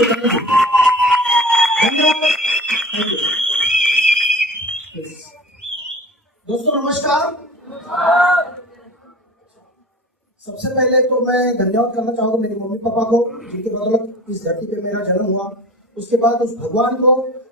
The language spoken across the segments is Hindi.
धन्यवाद। दोस्तों नमस्कार। सबसे पहले तो मैं धन्यवाद करना चाहूंगा मेरे मम्मी पापा को, जिनके बदौलत इस धरती पे मेरा जन्म हुआ। उसके बाद उस भगवान को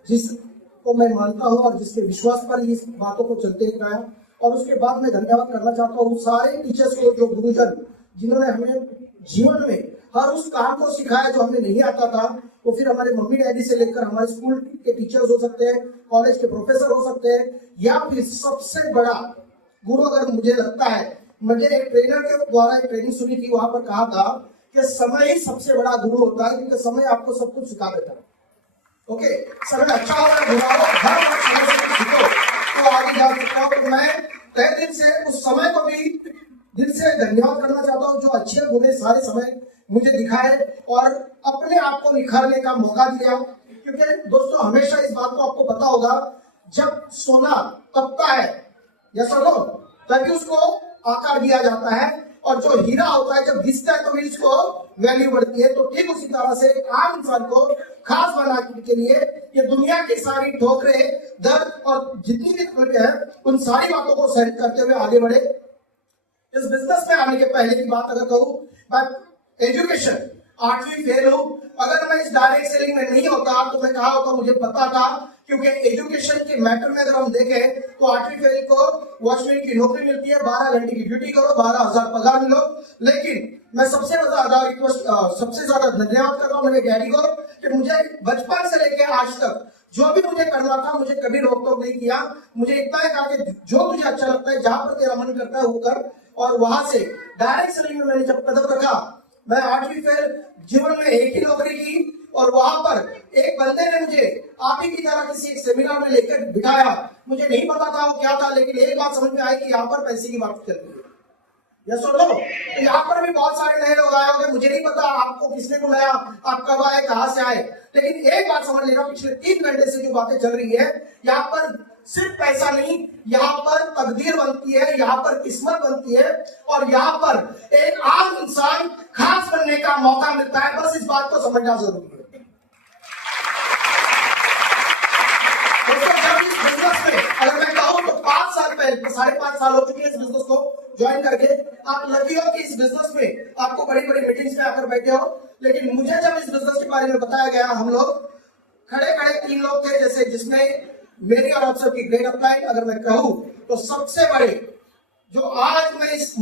जिसको मैं मानता हूँ और जिसके विश्वास पर इस बातों को चलते गया। और उसके बाद मैं धन्यवाद करना चाहता हूँ सारे टीचर्स को, जो गुरुजन जिन्होंने हमें जीवन में हर उस काम को सिखाया जो हमें नहीं आता था। वो फिर हमारे मम्मी डैडी से लेकर हमारे स्कूल के टीचर्स हो सकते हैं, कॉलेज के प्रोफेसर हो सकते हैं, या फिर सबसे बड़ा गुरु अगर मुझे लगता है, मुझे एक ट्रेनर के द्वारा एक ट्रेनिंग सुनी थी, वहां पर कहा था कि समय ही सबसे बड़ा गुरु होता है, क्योंकि समय आपको सब कुछ सिखा देता है। ओके, समय अच्छा हो या बुरा हो, हर वक्त समय से कुछ सीखो तो आगे जा सकता हो। तो मैं तहे दिल से उस समय को भी दिल से धन्यवाद करना चाहता हूँ, जो अच्छे बुरे सारे समय मुझे दिखाए और अपने आप को निखारने का मौका दिया। क्योंकि दोस्तों हमेशा इस बात को आपको पता होगा, जब सोना तपता है या सो तभी उसको आकार दिया जाता है, और जो हीरा होता है जब घिसता है तो भी इसको वैल्यू बढ़ती है। तो ठीक उसी तरह से आम इंसान को खास बनाने के लिए ये दुनिया की सारी ठोकरें, दर्द और जितनी भी तकलीफें हैं, उन सारी बातों को सहन करते हुए आगे बढ़े। इस बिजनेस में आने के पहले की बात अगर कहूं, मैं एजुकेशन 8वीं फेल हूं। अगर मैं इस डायरेक्ट सेलिंग में नहीं होता तो मैं कहा होता, मुझे पता था। क्योंकि एजुकेशन के मैटर में अगर हम देखें तो 8वीं फेल को वॉचमैन की नौकरी मिलती है, 12 घंटे की ड्यूटी करो, 12,000 पगार मिलो। लेकिन मैं सबसे ज्यादा धन्यवाद कर रहा हूँ मेरे डैडी को, कि मुझे बचपन से लेकर आज तक जो भी मुझे करना था मुझे कभी रोक टोक नहीं किया। मुझे इतना ही कहा कि जो तुझे अच्छा लगता है, जहां पर तेरा मन करता है वो कर। और वहां से डायरेक्ट सेलिंग में मैंने जब कदम रखा, मैं 8वीं फेल जीवन में एक ही नौकरी की, और वहां पर एक बंदे ने मुझे आप ही की तरह किसी एक सेमिनार में लेकर बिठाया। मुझे नहीं पता था वो क्या था, लेकिन एक बात समझ में आई कि यहाँ पर पैसे की बात चलती है। या सुन लो, तो यहाँ पर भी बहुत सारे नए लोग आए होंगे, मुझे नहीं पता आपको किसने बुलाया, आप कब आए, कहां से आए, लेकिन एक बात समझ लेना, पिछले 3 घंटे से जो बातें चल रही है, यहाँ पर सिर्फ पैसा नहीं, यहाँ पर तकदीर बनती है, यहाँ पर किस्मत बनती है, और यहाँ पर एक आम इंसान खास बनने का मौका मिलता है। बस इस बात को समझना जरूरी है। इस बिजनेस में अगर मैं कहूं तो 5 साल पहले, 5.5 साल हो चुके हैं इस बिजनेस को ज्वाइन करके। आप लकी हो कि इस बिजनेस में आपको बड़ी बड़ी मीटिंग्स में आकर बैठे हो। लेकिन मुझे जब इस बिजनेस के बारे में बताया गया, हम लोग खड़े 3 लोग थे, जैसे जिसमें मेरी और आप सबकी ग्रेट अपलाइन अगर मैं कहूं तो सबसे बड़े जो आज मैं इस